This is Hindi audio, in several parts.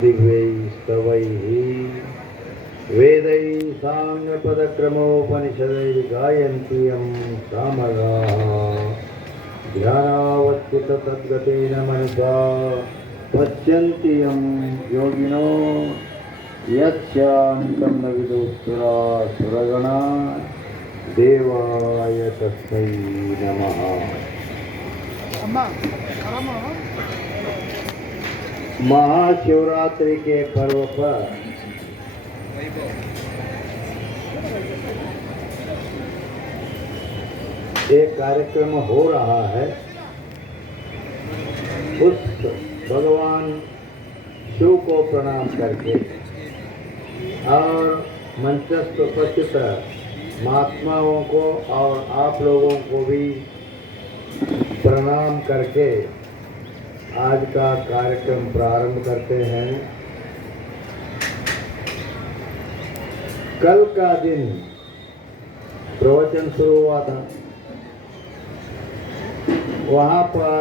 दिव्यैस्तवैः वेदैः साम्यपदक्रमोपनिषदैर्गायन्त्यं सामगाः ध्यानावस्थिततद्गतेन मनसा पश्यन्ति यं योगिनो यच्छान्तं न विदुःसुरासुरगणा देवाय तस्मै नमः। महाशिवरात्रि के पर्व पर एक कार्यक्रम हो रहा है। उस भगवान शिव को प्रणाम करके और मंचस्थ उपस्थित महात्माओं को और आप लोगों को भी प्रणाम करके आज का कार्यक्रम प्रारंभ करते हैं। कल का दिन प्रवचन शुरू हुआ था, वहाँ पर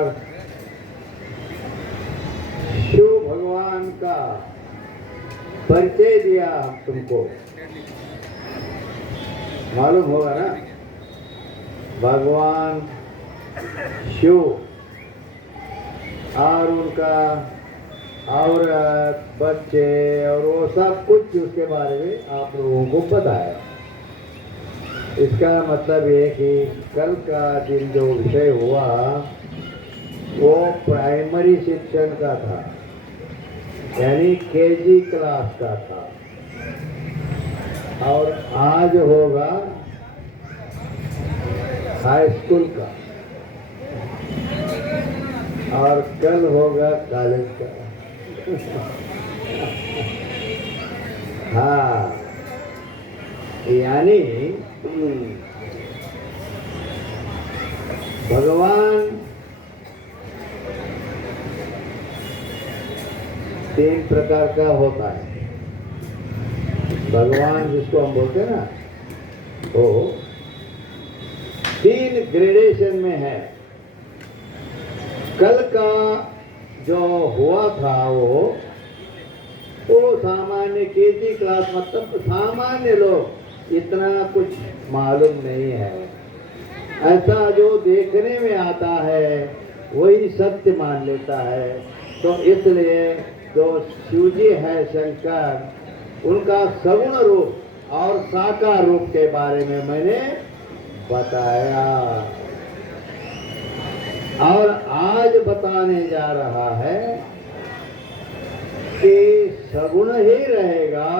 शिव भगवान का परिचय दिया। तुमको मालूम होगा ना, भगवान शिव और उनका औरत बच्चे और वो सब कुछ उसके बारे में आप लोगों को बताया। इसका मतलब ये कि कल का दिन जो विषय हुआ वो प्राइमरी शिक्षण का था, यानी केजी क्लास का था, और आज होगा हाई स्कूल का और कल होगा कॉलेज का। हाँ, यानी भगवान तीन प्रकार का होता है। भगवान जिसको हम बोलते हैं ना, वो तीन ग्रेडेशन में है। कल का जो हुआ था वो सामान्य केजी क्लास, मतलब सामान्य लोग, इतना कुछ मालूम नहीं है। ऐसा जो देखने में आता है वही सत्य मान लेता है। तो इसलिए जो शिवजी है शंकर, उनका सगुण रूप और साकार रूप के बारे में मैंने बताया, और आज बताने जा रहा है कि सगुण ही रहेगा,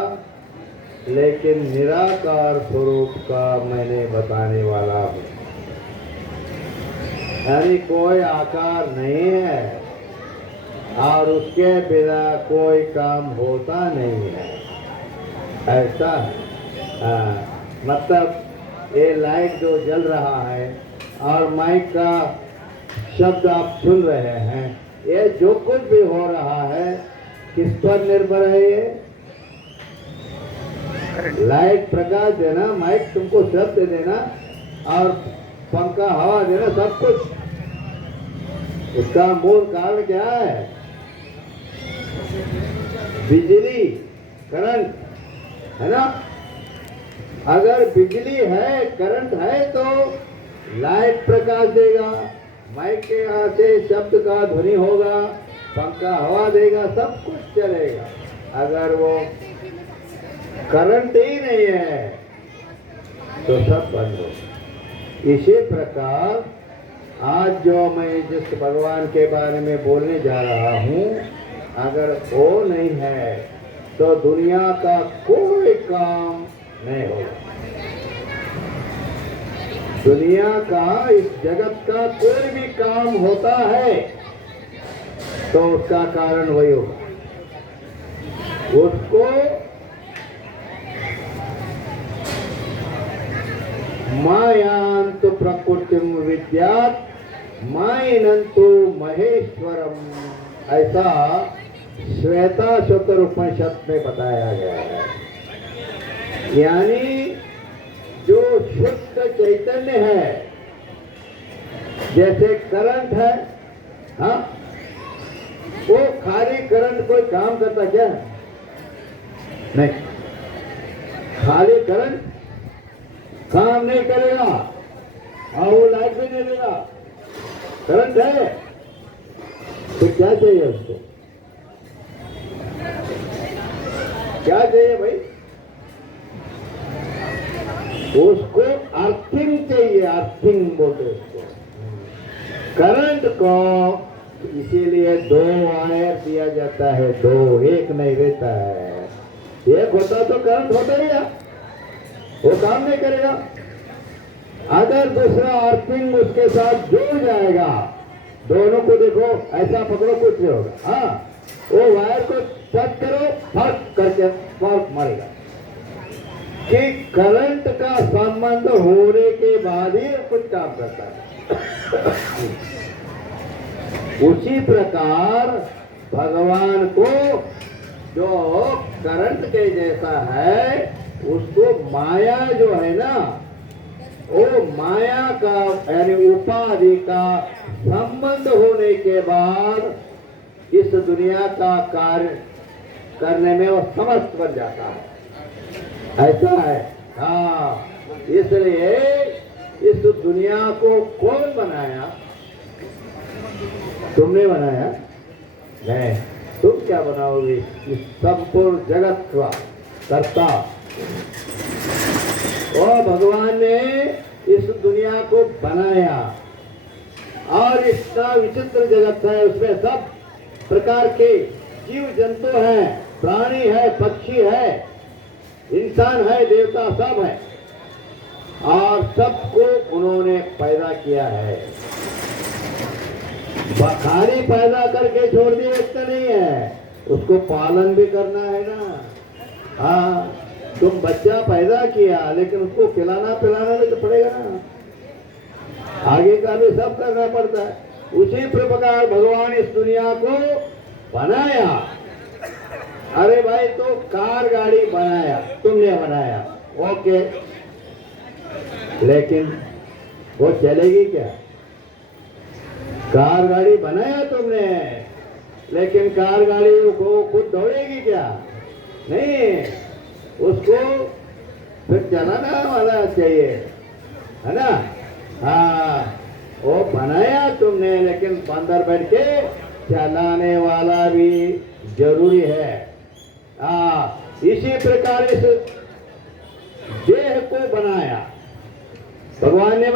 लेकिन निराकार स्वरूप का मैंने बताने वाला हूँ। यानी कोई आकार नहीं है और उसके बिना कोई काम होता नहीं है, ऐसा है। मतलब ये लाइट जो जल रहा है और माइक का शब्द आप सुन रहे हैं, ये जो कुछ भी हो रहा है किस पर निर्भर है? ये लाइट प्रकाश देना, माइक तुमको शब्द देना और पंखा हवा देना, सब कुछ उसका मूल कारण क्या है? बिजली, करंट है ना। अगर बिजली है, करंट है तो लाइट प्रकाश देगा, माइक के यहाँ से शब्द का ध्वनि होगा, पंखा हवा देगा, सब कुछ चलेगा। अगर वो करंट ही नहीं है तो सब बंद होगा। इसी प्रकार आज जो मैं जिस भगवान के बारे में बोलने जा रहा हूँ, अगर वो नहीं है तो दुनिया का कोई काम नहीं होगा। दुनिया का, इस जगत का कोई भी काम होता है तो उसका कारण वही होगा। उसको मायांतु प्रकृतिम विद्यात् मायनंतु महेश्वरम, ऐसा श्वेता शतर उपनिषद में बताया गया है। यानी जो शुद्ध चैतन्य है, जैसे करंट है, हाँ, वो खाली करंट कोई काम करता क्या? नहीं, खाली करंट काम नहीं करेगा और वो लाइट भी नहीं देगा। करंट है तो क्या चाहिए उसको? क्या चाहिए भाई? उसको अर्थिंग चाहिए, अर्थिंग बोलते उसको। करंट को इसीलिए 2 वायर दिया जाता है, 2, एक नहीं रहता है। एक होता तो करंट होता ही है, वो काम नहीं करेगा। अगर दूसरा अर्थिंग उसके साथ जुड़ जाएगा, दोनों को देखो ऐसा पकड़ो, कुछ नहीं होगा। हाँ, वो वायर को टच करो, फर्क करके फर्क मारेगा। कि करंट का संबंध होने के बाद ही कुछ काम करता है। उसी प्रकार भगवान को जो करंट के जैसा है, उसको माया जो है ना, वो माया का यानी उपाधि का संबंध होने के बाद इस दुनिया का कार्य करने में वो समर्थ बन जाता है। ऐसा है। हाँ, इसलिए इस दुनिया को कौन बनाया? तुमने बनाया नहीं। तुम क्या बनाओगे? इस संपूर्ण जगत का कर्ता और भगवान ने इस दुनिया को बनाया और इतना विचित्र जगत है, उसमें सब प्रकार के जीव जंतु हैं, प्राणी है, पक्षी है, इंसान है, देवता सब है और सबको उन्होंने पैदा किया है। खाली पैदा करके छोड़ दिया इतना नहीं है, उसको पालन भी करना है ना। हाँ, तुम बच्चा पैदा किया लेकिन उसको खिलाना पिलाना भी तो पड़ेगा ना, आगे का भी सब करना पड़ता है। उसी प्रकार भगवान इस दुनिया को बनाया। अरे भाई, तो कार गाड़ी बनाया, तुमने बनाया, ओके, लेकिन वो चलेगी क्या? कार गाड़ी बनाया तुमने, लेकिन कार गाड़ी को खुद दौड़ेगी क्या? नहीं, उसको फिर चलाना वाला चाहिए, है ना। हाँ, वो बनाया तुमने, लेकिन अंदर बैठ के चलाने वाला भी जरूरी है। हाँ, इसी प्रकार इस देह को बनाया, भगवान ने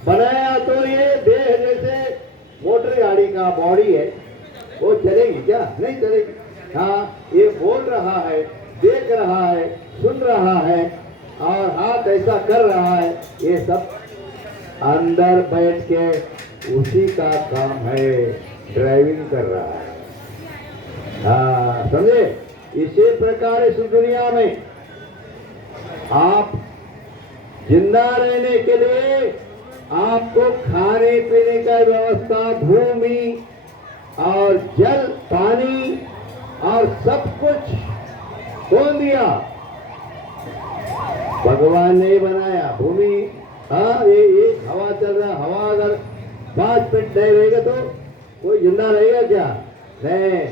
बनाया तो ये देह जैसे मोटर गाड़ी का बॉडी है, वो चलेगी क्या? नहीं चलेगी। हाँ, ये बोल रहा है, देख रहा है, सुन रहा है और हाथ ऐसा कर रहा है, ये सब अंदर बैठ के उसी का काम है, ड्राइविंग कर रहा है। हाँ, समझे? इसी प्रकार इस दुनिया में आप जिंदा रहने के लिए आपको खाने पीने का व्यवस्था, भूमि और जल, पानी और सब कुछ कौन दिया? भगवान ने बनाया। भूमि, हाँ, ये हवा चल रहा, हवा अगर 5 मिनट नहीं रहेगा तो कोई जिंदा रहेगा क्या? नहीं।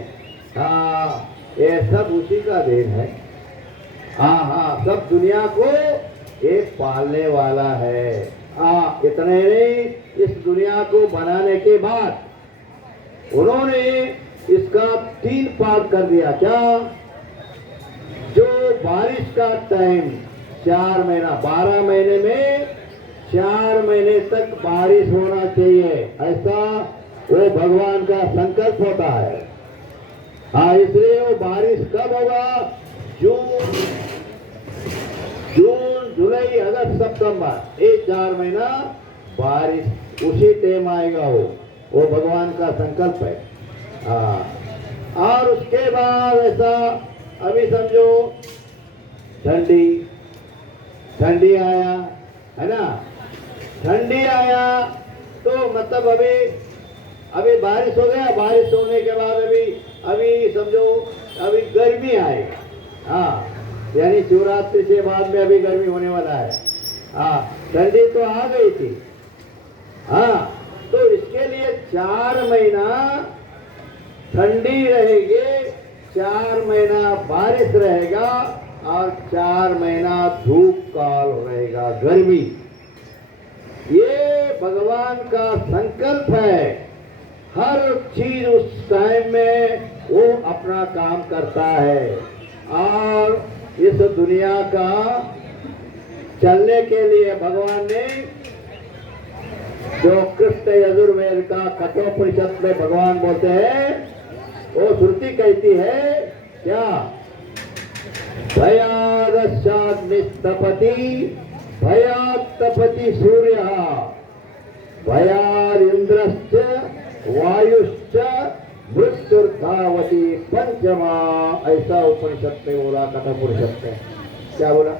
हाँ, ये सब उसी का देन है। हाँ, सब दुनिया को एक पालने वाला है। इतने नहीं, इस दुनिया को बनाने के बाद उन्होंने इसका 3 पार्ट कर दिया। क्या? जो बारिश का टाइम 4 महीना, 12 महीने में 4 महीने तक बारिश होना चाहिए, ऐसा वो भगवान का संकल्प होता है। हाँ, इसलिए वो बारिश कब होगा? जून, जुलाई, अगस्त, सितंबर, ये 4 महीना बारिश उसी टाइम आएगा। वो भगवान का संकल्प है। हाँ, और उसके बाद ऐसा अभी समझो ठंडी आया, है ना। ठंडी आया तो मतलब अभी बारिश हो गया, बारिश होने के बाद अभी समझो अभी गर्मी आएगा। हाँ, यानी शिवरात्रि से बाद में अभी गर्मी होने वाला है। हाँ, ठंडी तो आ गई थी। हाँ, तो इसके लिए 4 महीना ठंडी रहेगी, 4 महीना बारिश रहेगा और 4 महीना धूप काल रहेगा, गर्मी। ये भगवान का संकल्प है। हर चीज उस टाइम में वो अपना काम करता है। और इस दुनिया का चलने के लिए भगवान ने जो कृष्ण यजुर्वेद का कठोपनिषद में भगवान बोलते हैं, वो श्रुति कहती है क्या? भयादशाग्निस्तपति भयात्तपति सूर्य भयारिंद्रश्च वायुश्च मृत्युर्धावती पंचमा। ऐसा उपनिषद में बोला, कठोपनिषद में क्या बोला?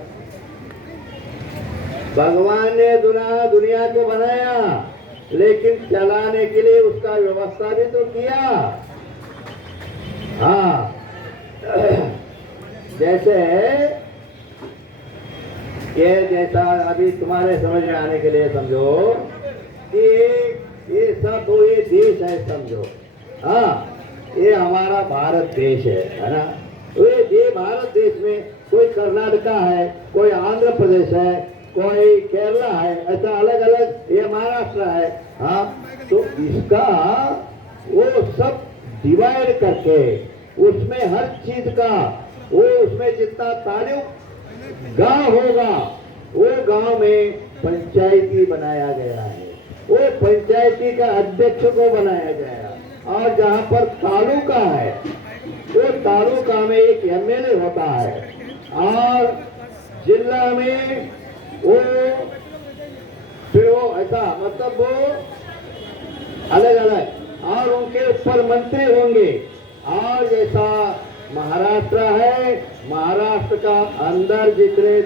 भगवान ने दुनिया को बनाया, लेकिन चलाने के लिए उसका व्यवस्था भी तो किया। हाँ, जैसे ये जैसा अभी तुम्हारे समझ में आने के लिए समझो कि ये सब ये देश है, समझो। हाँ, ये हमारा भारत देश है ना? तो ये भारत देश में कोई कर्नाटका है, कोई आंध्र प्रदेश है, कोई केरला है, ऐसा अलग अलग, ये महाराष्ट्र है। हाँ, तो इसका वो सब डिवाइड करके उसमें हर चीज का वो उसमें जितना ताल्लुक गांव होगा, वो गांव में पंचायती बनाया गया है। वो पंचायती का अध्यक्ष को बनाया गया। और जहाँ पर तालुका है, वो तालुका में एक एमएलए होता है। और जिला में वो फिर वो ऐसा मतलब वो अलग अलग, और उनके ऊपर मंत्री होंगे। और जैसा महाराष्ट्र है, महाराष्ट्र का अंदर जितने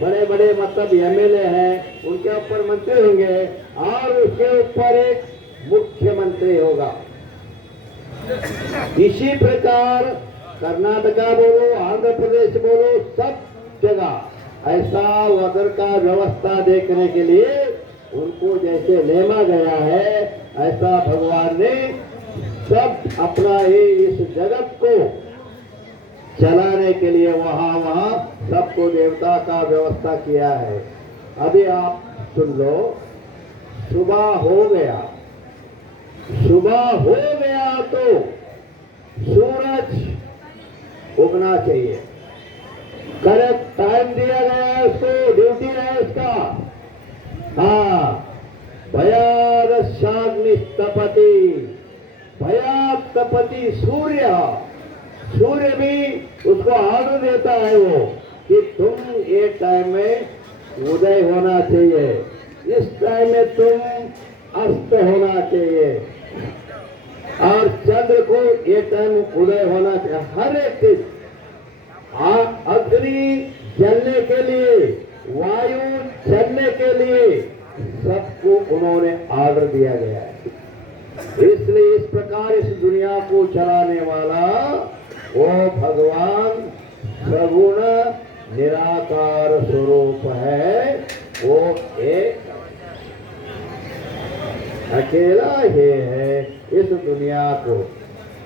बड़े बड़े मतलब एमएलए हैं, उनके ऊपर मंत्री होंगे। और उसके ऊपर एक मुख्यमंत्री होगा। इसी प्रकार कर्नाटका बोलो, आंध्र प्रदेश बोलो, सब जगह ऐसा वगैरह का व्यवस्था देखने के लिए उनको जैसे लेमा गया है, ऐसा भगवान ने सब अपना ये इस जगत को चलाने के लिए वहां वहां सबको देवता का व्यवस्था किया है। अभी आप सुन लो, सुबह हो गया, सुबह हो गया तो सूरज उगना चाहिए। करेक्ट टाइम दिया गया है उसको, ड्यूटी है उसका। हाँ, भयादशाग्निस्तपति भयात्तपति सूर्य, सूर्य भी उसको आर्डर देता है वो कि तुम ये टाइम में उदय होना चाहिए, इस टाइम में तुम अस्त होना चाहिए, और चंद्र को ये टाइम उदय होना चाहिए। हर एक चीज, अग्नि जलने के लिए, वायु चलने के लिए, सबको उन्होंने ऑर्डर दिया गया है। इसलिए इस प्रकार इस दुनिया को चलाने वाला वो भगवान सगुण निराकार स्वरूप है। वो एक अकेला ही है इस दुनिया को,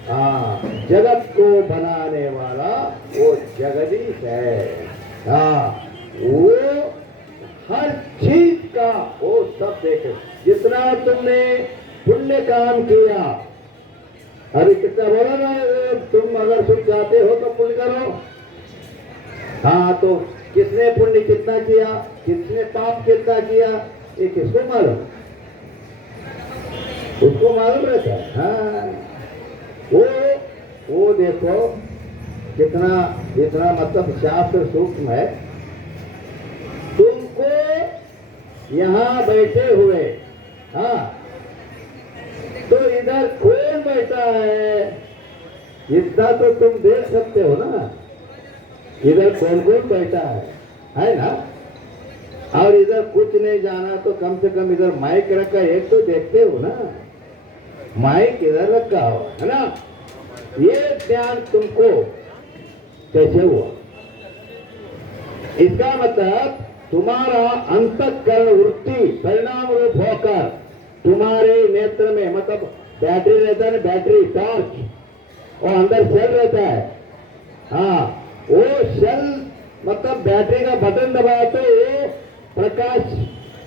हाँ, जगत को बनाने वाला वो जगदीश है। हाँ, वो हर चीज का वो सब देखे। जितना तुमने पुण्य काम किया, अभी कितना बोला ना, तुम अगर सुख चाहते हो तो पुण्य करो। हाँ, तो किसने पुण्य कितना किया, किसने पाप कितना किया, ये किसको मालूम? उसको मालूम रहता है। हाँ, वो देखो कितना जितना मतलब शास्त्र सूक्ष्म है। तुमको यहाँ बैठे हुए, हाँ, तो इधर कौन बैठा है इतना तो तुम देख सकते हो ना, इधर कौन कौन बैठा है ना? और इधर कुछ नहीं जाना तो कम से कम इधर माइक रखा एक तो देखते हो ना, माइक इधर रखा हो है ना? ये ज्ञान तुमको कैसे हुआ? इसका मतलब तुम्हारा अंतःकरण वृत्ति परिणाम रूप होकर तुम्हारे नेत्र में, मतलब बैटरी रहता है ना, बैटरी टॉर्च, और अंदर सेल रहता है। हाँ, वो सेल मतलब बैटरी का बटन दबाया तो वो प्रकाश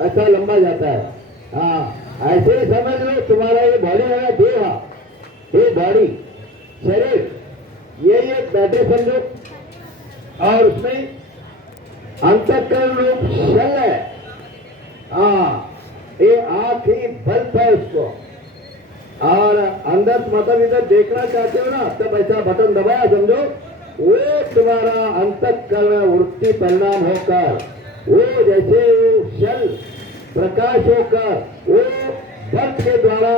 ऐसा लंबा जाता है। हाँ, ऐसे ही समझ लो तुम्हारा ये बॉडी है, देह, ये बॉडी, शरीर, ये एक बैटरी समझो, और उसमें अंतःकरण रूप सेल है। हाँ, ये आखिरी बल्ब है उसको, और अंदर मतलब इधर देखना चाहते हो ना, तब ऐसा बटन दबाया समझो, वो तुम्हारा अंतःकरण वृत्ति परिणाम होकर वो जैसे वो सेल प्रकाश होकर वो बल्ब के द्वारा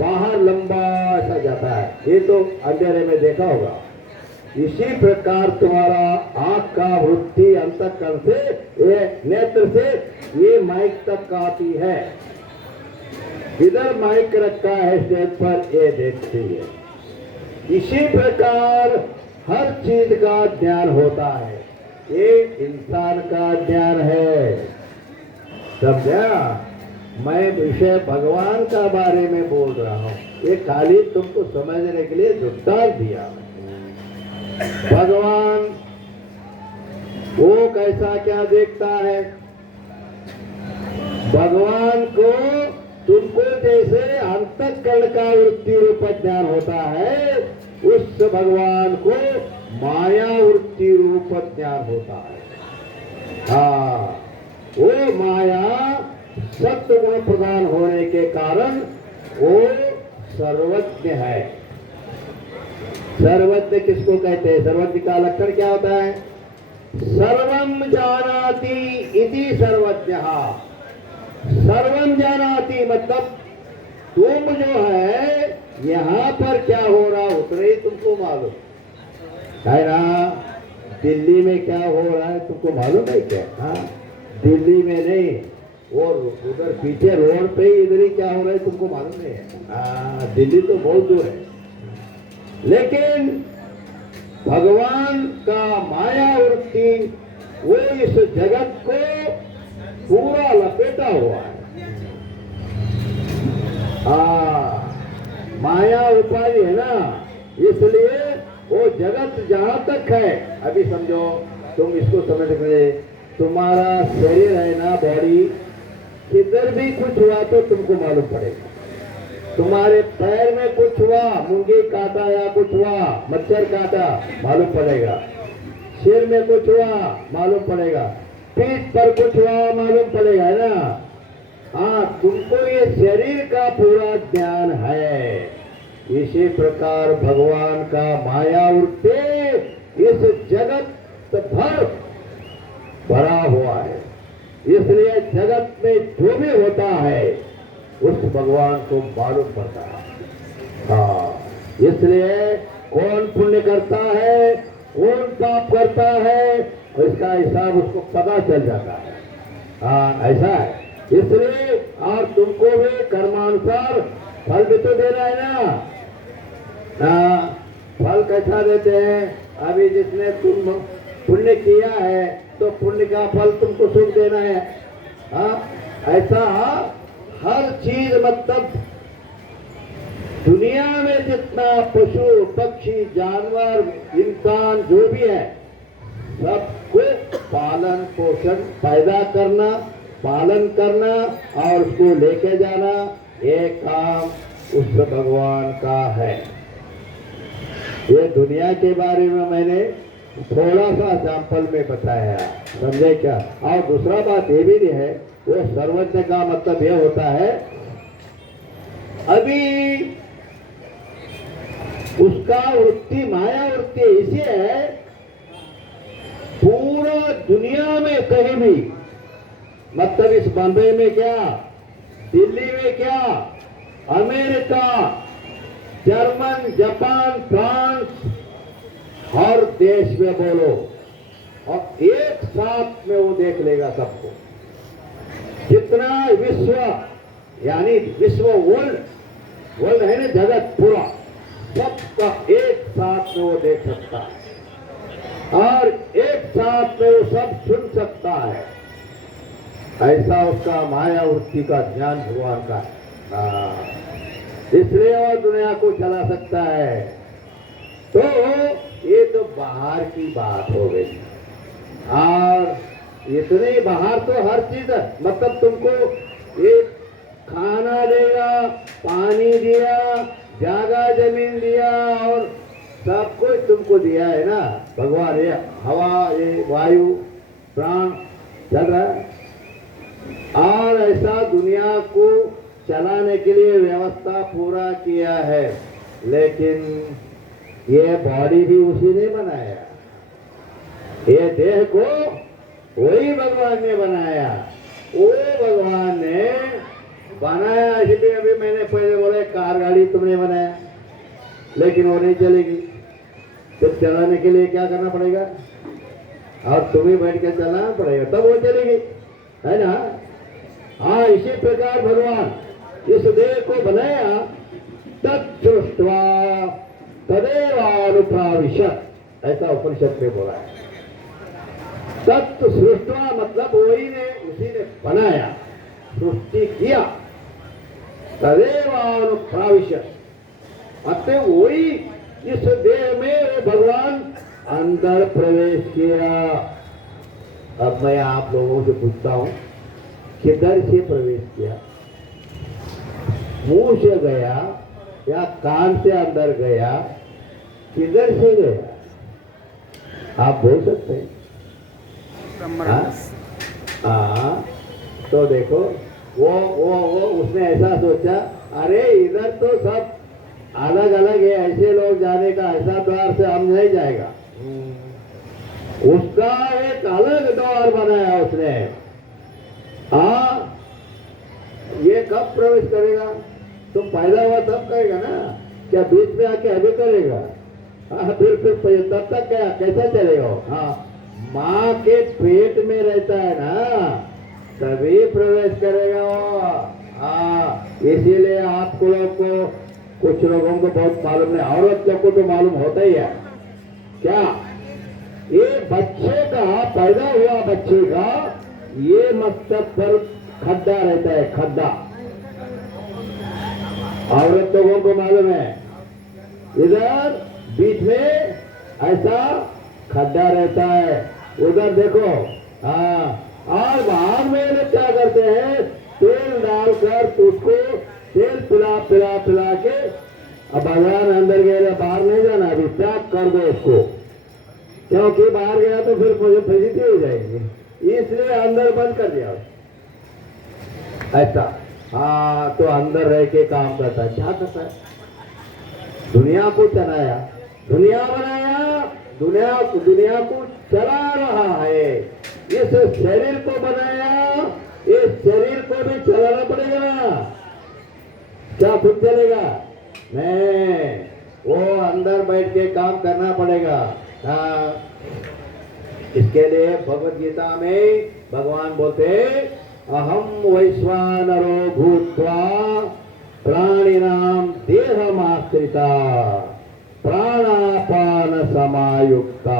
बाहर लंबा सा जाता है। ये तो अंधेरे में देखा होगा। इसी प्रकार तुम्हारा आंख का वृत्ति अंतःकरण से, ये नेत्र से ये माइक तक आती है। इधर माइक रखा है स्टेज पर, ये देखती है। इसी प्रकार हर चीज का ज्ञान होता है। ये इंसान का ज्ञान है, समझा? मैं विषय भगवान का बारे में बोल रहा हूँ, ये खाली तुमको समझने के लिए दृष्टांत दिया। भगवान वो कैसा क्या देखता है? भगवान को तुमको जैसे अंतःकरण का वृत्ति रूप ज्ञान होता है, उस भगवान को माया वृत्ति रूप ज्ञान होता है। हाँ, वो माया सत्य गुण प्रदान होने के कारण वो सर्वज्ञ है। सर्वज्ञ किसको कहते हैं? सर्वज्ञ का लक्षण क्या होता है? सर्वम जानाति इति सर्वज्ञः। सर्वम जानाति मतलब तुम जो है यहाँ पर क्या हो रहा उतना ही तुमको मालूम है ना। दिल्ली में क्या हो रहा है तुमको मालूम है क्या? हाँ, दिल्ली में नहीं, और उधर पीछे रोड पे ही इधर ही क्या हो रहा है तुमको मालूम नहीं है। हाँ, दिल्ली तो बहुत दूर है, लेकिन भगवान का माया वृत्ति वो इस जगत को पूरा लपेटा हुआ है। माया उपाधि है ना, इसलिए वो जगत जहां तक है, अभी समझो तुम इसको समझ गए, तुम्हारा शरीर है ना, बॉडी, किधर भी कुछ हुआ तो तुमको मालूम पड़ेगा। तुम्हारे पैर में कुछ हुआ, मुंगी काटा या कुछ हुआ, मच्छर काटा, मालूम पड़ेगा। सिर में कुछ हुआ, मालूम पड़ेगा। पीठ पर कुछ हुआ, मालूम पड़ेगा, है ना। हाँ, तुमको ये शरीर का पूरा ज्ञान है। इसी प्रकार भगवान का माया वृत्ति इस जगत भर भरा हुआ है। इसलिए जगत में जो भी होता है उस भगवान को मालूम पड़ता है। हाँ, इसलिए कौन पुण्य करता है, कौन पाप करता है, इसका हिसाब उसको पता चल जाता है। हाँ, ऐसा है। इसलिए और तुमको भी कर्मानुसार फल भी तो देना है ना। फल कैसा देते हैं? अभी जिसने तुम पुण्य किया है तो पुण्य का फल तुमको सुख देना है। हाँ, ऐसा हर चीज मतलब दुनिया में जितना पशु पक्षी जानवर इंसान जो भी है, सबको पालन पोषण पैदा करना, पालन करना और उसको लेके जाना, ये काम उस भगवान का है। ये दुनिया के बारे में मैंने थोड़ा सा एग्जाम्पल में बताया, समझे क्या? और दूसरा बात ये भी है, वो सर्वज्ञ का मतलब यह होता है, अभी उसका वृत्ति माया वृत्ति ऐसी है, पूरा दुनिया में कहीं भी, मतलब इस बॉम्बे में क्या, दिल्ली में क्या, अमेरिका, जर्मन, जापान, फ्रांस, हर देश में बोलो, और एक साथ में वो देख लेगा सबको। जितना विश्व यानी विश्व वर्ल्ड है ना, जगत पूरा सबका एक साथ में वो देख सकता है और एक साथ में वो सब सुन सकता है। ऐसा उसका माया वृत्ति का ज्ञान भगवान का है। इसलिए वो दुनिया को चला सकता है। तो ये तो बाहर की बात हो गई। और इतने बाहर तो हर चीज है, मतलब तुमको एक खाना देगा, पानी दिया, जगह जमीन दिया और सब कुछ तुमको दिया है ना भगवान। ये हवा, ये वायु, प्राण चल रहा है। और ऐसा दुनिया को चलाने के लिए व्यवस्था पूरा किया है। लेकिन ये बॉडी भी उसी ने बनाया, ये देह को वही भगवान ने बनाया। वो भगवान ने बनाया, इसलिए अभी मैंने पहले बोले कार गाड़ी तुमने बनाया, लेकिन वो नहीं चलेगी। तो चलाने के लिए क्या करना पड़ेगा? और तुम्हें बैठ के चलाना पड़ेगा, तब वो चलेगी, है ना। हाँ, इसी प्रकार भगवान इस देह को बनाया। तत्सृष्ट्वा तदेवानुप्राविशत्, ऐसा उपनिषद में बोला है। तत्व सृष्टवा मतलब वही ने, उसी ने बनाया, सृष्टि किया। तदेवानुप्राविशत् मतलब वही इस देह में वो भगवान अंदर प्रवेश किया। अब मैं आप लोगों से पूछता हूं, किधर से प्रवेश किया? मुंह से गया या कान से अंदर गया? किधर से गया? आप बोल सकते हैं? हाँ, तो देखो वो उसने ऐसा सोचा, अरे इधर तो सब अलग अलग है, ऐसे लोग जाने का ऐसा द्वार से हम नहीं जाएगा। उसका एक अलग द्वार बनाया उसने। हाँ, ये कब प्रवेश करेगा? तुम पैदा हुआ तब करेगा ना, क्या बीच में आके अभी करेगा? हाँ, फिर तब तक क्या कैसा चलेगा? हाँ, माँ के पेट में रहता है ना, तभी प्रवेश करेगा वो। हाँ, इसीलिए आपको लोग को, कुछ लोगों को बहुत मालूम नहीं, औरत लोग को तो मालूम होता ही है। क्या ये बच्चे का, पैदा हुआ बच्चे का ये मस्तक पर खड्डा रहता है, खड्डा। औरत लोगों को मालूम है, इधर बीच में ऐसा खड्डा रहता है, उधर देखो। हाँ, और बाहर में लोग क्या करते हैं, तेल डालकर उसको तेल पिला के, अब भगवान अंदर गए, बाहर नहीं जाना, अभी त्याग कर दो उसको, क्योंकि बाहर गया तो फिर मुझे फजीती हो जाएगी, इसलिए अंदर बंद कर दिया ऐसा। हाँ, तो अंदर रह के काम करता है। क्या करता है? दुनिया को चलाया, दुनिया बनाया, दुनिया को चला रहा है। इस शरीर को बनाया, इस शरीर को भी चलाना पड़ेगा। क्या खुद चलेगा? नहीं, वो अंदर बैठ के काम करना पड़ेगा। हाँ, इसके लिए भगवत गीता में भगवान बोलते, अहम वैश्वानरो भूत्वा प्राणिनाम देहमाश्रिता प्राणापान समायुक्ता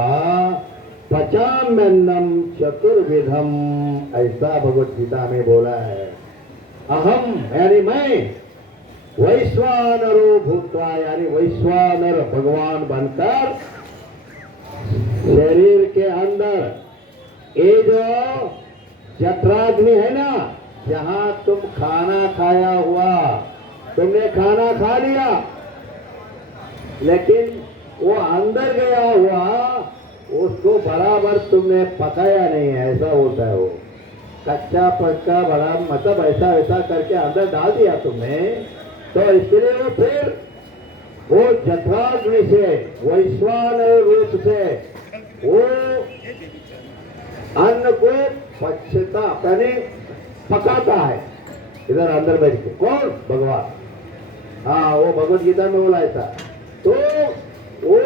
पचाम्यन्नम चतुर्विधम, ऐसा भगवत गीता में बोला है। अहम यानी मैं, वैश्वानरो भूत्वा यानी वैश्वानर भगवान बनकर शरीर के अंदर ये जो जठराग्नि है ना, जहां तुम खाना खाया हुआ, तुमने खाना खा लिया, लेकिन वो अंदर गया हुआ, उसको बराबर तुमने पकाया नहीं है, ऐसा होता है। वो कच्चा पक्का बड़ा मतलब ऐसा वैसा करके अंदर डाल दिया तुमने, तो इसके लिए वो फिर वो जठराग्नि से, वैश्वानर रूप से वो अन्न को पचता यानी पकाता है इधर अंदर बैठ के। कौन? भगवान। हाँ, वो भगवत गीता में बोला था। तो वो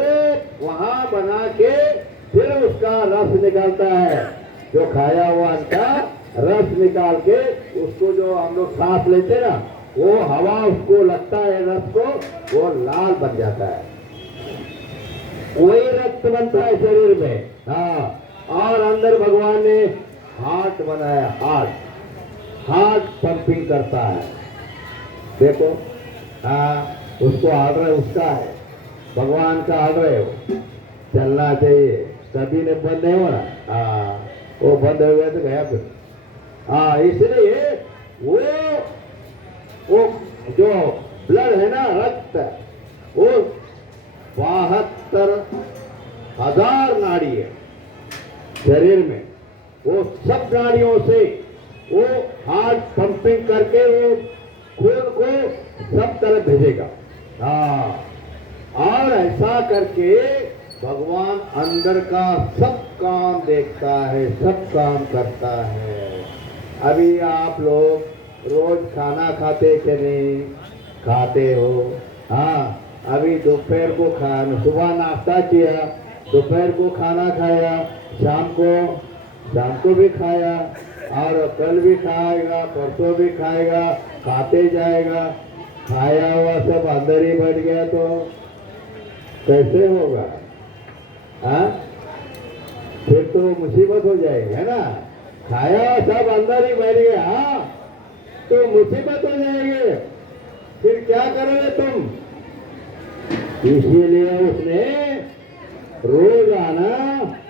वहां बना के फिर उसका रस निकालता है, जो खाया हुआ अन्न का रस निकाल के उसको जो हम लोग सांस लेते ना, वो हवा उसको लगता है रस को, वो लाल बन जाता है, वही रक्त बनता है शरीर में। हाँ, और अंदर भगवान ने हार्ट बनाया, हार्ट पंपिंग करता है। देखो, हाँ, उसको ऑर्डर उसका है, भगवान का ऑर्डर है, वो चलना चाहिए, सभी ने बंद नहीं होना। हाँ, वो बंद हो गया तो गया फिर। हाँ, इसलिए वो जो ब्लड है ना, रक्त, वो 72,000 नाड़ी है शरीर में। वो सब नाड़ियों से वो हार्ट पंपिंग करके वो खून को सब तरफ भेजेगा। हाँ, और ऐसा करके भगवान अंदर का सब काम देखता है, सब काम करता है। अभी आप लोग रोज खाना खाते कि नहीं? खाते हो। हाँ, अभी दोपहर को खाना, सुबह नाश्ता किया, दोपहर को खाना खाया, शाम को भी खाया, और कल भी खाएगा, परसों भी खाएगा, खाते जाएगा। खाया हुआ सब अंदर ही बैठ गया तो कैसे होगा? हाँ, फिर तो मुसीबत हो जाएगी, है ना? खाया सब अंदर ही बैठ गया, हाँ, तो मुसीबत हो जाएगी। फिर क्या करोगे तुम? इसीलिए उसने रोजाना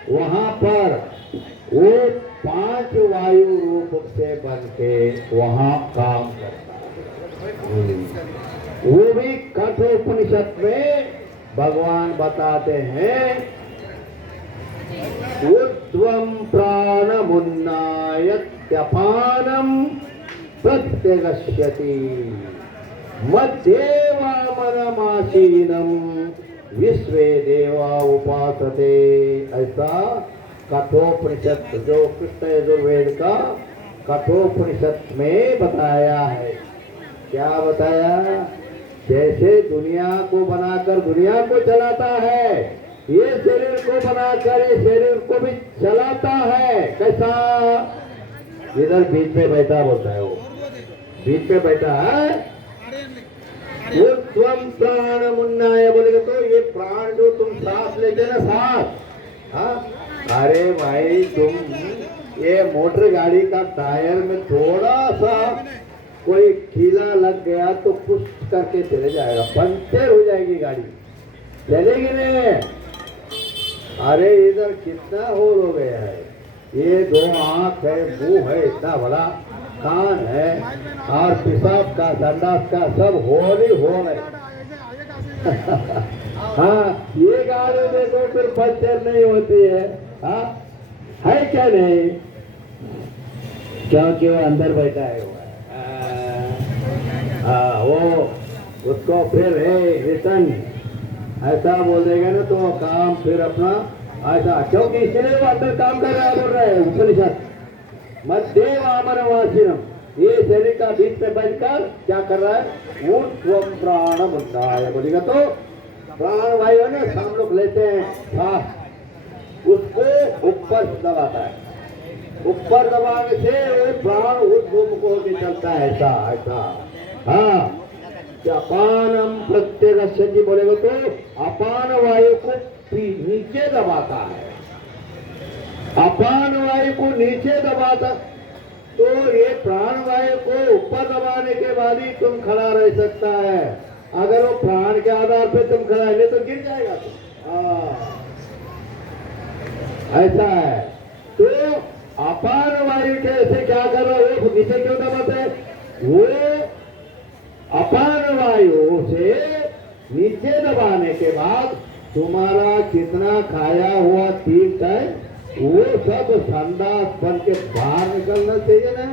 वहां पर वो 5 वायु रूप से बन के वहां काम करता है। वो भी कठोपनिषद में भगवान बताते हैं, ऊर्ध्वं प्राणमुन्नायत्यपानं प्रत्यगस्यति मध्ये वामनमासीनं विश्वे देवा उपासते। ऐसा कठोपनिषद, जो कृष्ण यजुर्वेद का कठोपनिषद में बताया है। क्या बताया? जैसे दुनिया को बनाकर दुनिया को चलाता है, ये शरीर को बनाकर ये शरीर को भी चलाता है। कैसा? इधर बीच में बैठा बोलता है, वो बीच में बैठा है। ऊर्ध्वं प्राणमुन्नाय बोलेगा तो ये प्राण जो तुम सांस लेते ना, सांस, हाँ, अरे भाई तुम ये मोटर गाड़ी का टायर में थोड़ा सा कोई कीला लग गया तो पुश करके चले जाएगा, पंचर हो जाएगी गाड़ी, चलेगी नहीं। अरे इधर कितना होल हो गया है, ये 2 आंख है, मुंह है, इतना बड़ा कान है, और पेशाब का, संडास का सब होल ही होल है। हाँ, ये गाड़ी देखो फिर पंचर नहीं होती है। हाँ, है क्या नहीं? क्योंकि वो अंदर बैठा है वो। वो उसको फिर रिटर्न ऐसा बोल देगा ना, तो काम फिर अपना ऐसा, क्योंकि इसलिए वो अंदर काम कर रहा है, बोल रहा है उपनिषद, मध्य वामनवासिनम, ये शरीर का बीच में बैठकर क्या कर रहा है? ऊर्ध्वं प्राणमुन्नाय बोलेगा तो प्राण वायु है ना, हम लोग लेते हैं सांस, उसको ऊपर दबाता है, ऊपर दबाने से वो प्राण ऊर्ध्व को होकर चलता है, ऐसा ऐसा। हाँ, अपानम प्रत्यगस्यति बोलेगा तो अपान वायु को नीचे दबाता है, अपान वायु को नीचे दबाता, तो ये प्राण वायु को ऊपर दबाने के बाद ही तुम खड़ा रह सकता है। अगर वो प्राण के आधार पे तुम खड़ा है तो गिर जाएगा तुम। ऐसा है। तो अपान वायु के ऐसे क्या कर रहा है, वो नीचे क्यों दबाते हैं? वो अपान वायु से नीचे दबाने के बाद तुम्हारा कितना खाया हुआ तीर्थ है वो सब संडास बन के बाहर निकलना चाहिए ना।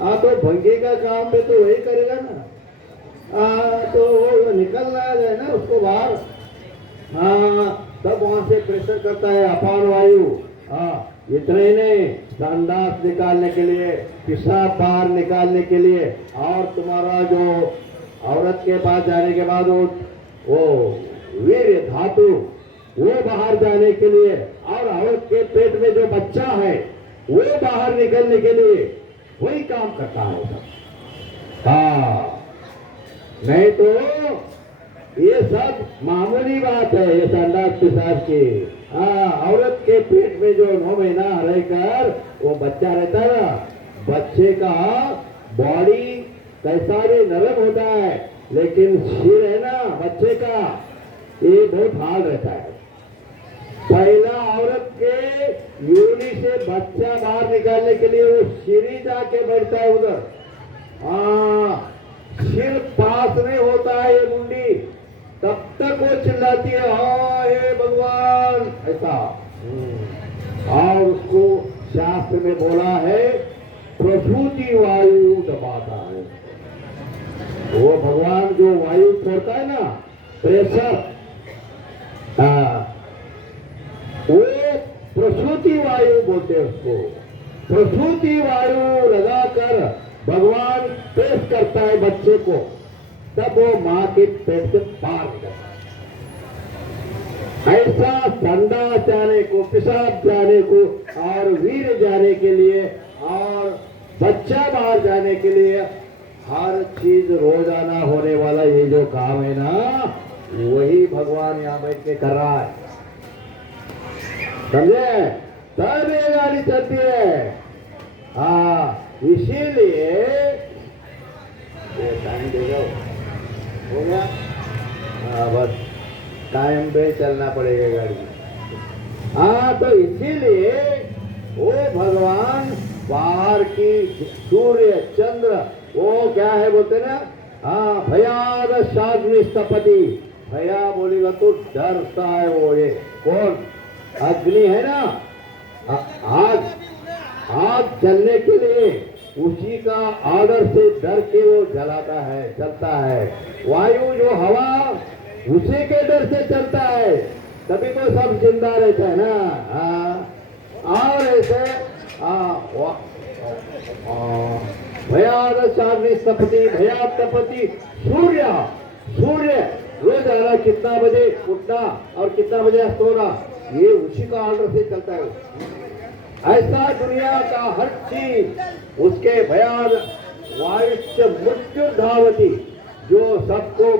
हाँ, तो भंगी का काम पे तो वही करेगा ना। तो वो निकलना है ना उसको बाहर। हाँ, तब वहां से प्रेशर करता है अपान वायु। हाँ, इतना ही नहीं, संडास निकालने के लिए, पेशाब बाहर निकालने के लिए, और तुम्हारा जो औरत के पास जाने के बाद वो वीर्य धातु वो बाहर जाने के लिए, और औरत के पेट में जो बच्चा है वो बाहर निकलने के लिए वही काम करता है। हाँ, नहीं तो ये सब मामूली बात है, ये संडास पेशाब की। हाँ, औरत के पेट में जो 9 महीना रहकर वो बच्चा रहता है ना, बच्चे का बॉडी कैसा भी नरम होता है, लेकिन सिर है ना बच्चे का, ये बहुत हार्ड रहता है। पहला औरत के योनि से बच्चा बाहर निकालने के लिए वो सीढ़ी जाके बैठता है उधर। सिर पास नहीं होता है ये मुंडी, तब तक वो चिल्लाती है हाँ हे भगवान ऐसा। और उसको शास्त्र में बोला है प्रसूति वायु दबाता है। वो भगवान जो वायु छोड़ता है ना, प्रेशर, वो प्रसूति वायु बोलते हैं उसको। प्रसूति वायु लगाकर भगवान प्रेस करता है बच्चे को, तब वो माँ के पेट से बाहर निकलता है। ऐसा संडास जाने को, पेशाब जाने को और वीर जाने के लिए और बच्चा बाहर जाने के लिए हर चीज रोजाना होने वाला ये जो काम है ना, वही भगवान यहाँ बैठ के कर रहा है। समझे? तब ये गाड़ी चलती है। इसीलिए टाइम देगा हो गया। बस टाइम पे चलना पड़ेगा गाड़ी। तो इसीलिए वो भगवान बाहर की सूर्य चंद्र वो क्या है बोलते ना, भयाद शाग्निस्तपति। भया बोलेगा तो डरता है वो। ये कौन? अग्नि है ना, आग। आग जलने के लिए उसी का आर्डर से डर के वो जलाता है, चलता है। वायु जो हवा उसी के डर से चलता है, तभी तो सब जिंदा रहता है ना। और ऐसे भयाद शाग्निस्तपति, भयाद तपति सूर्य। सूर्य रोजाना कितना बजे उठना और कितना बजे अस्त होना, ये उसी का ऑर्डर से चलता है। ऐसा दुनिया का हर चीज उसके भयाद वायुष्य मृत्यु धावती, जो सबको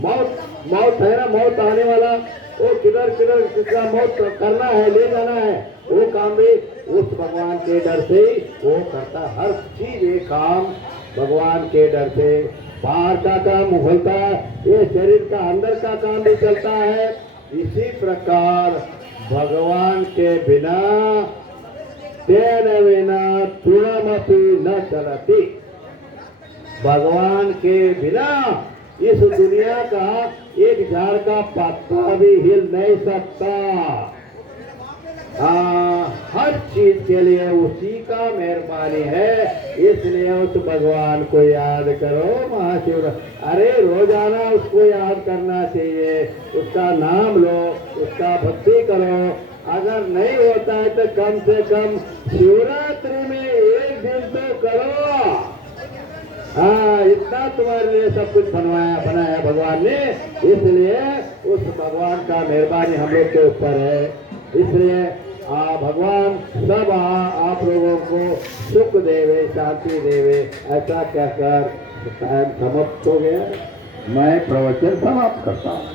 मौत है ना, मौत आने वाला, वो किधर किधर कितना मौत करना है, ले जाना है, वो काम भी उस भगवान के डर से ही वो करता। हर चीज ये काम भगवान के डर से। बाहर का काम होता है, ये शरीर का अंदर का काम भी चलता है। इसी प्रकार भगवान के बिना तेन बिना तृणमपि न चलती। भगवान के बिना इस दुनिया का एक झाड़ का पत्ता भी हिल नहीं सकता। हर चीज के लिए उसी का मेहरबानी है। इसलिए उस भगवान को याद करो। महाशिवरात्रि, अरे रोजाना उसको याद करना चाहिए, उसका नाम लो, उसका भक्ति करो। अगर नहीं होता है तो कम से कम शिवरात्रि में एक दिन तो करो। इतना तुम्हारे लिए सब कुछ बनाया भगवान ने, इसलिए उस भगवान का मेहरबानी हम लोग के ऊपर है। इसलिए भगवान सब आप लोगों को सुख देवे, शांति देवे, ऐसा कहकर टाइम समाप्त हो गया। मैं प्रवचन समाप्त करता हूँ।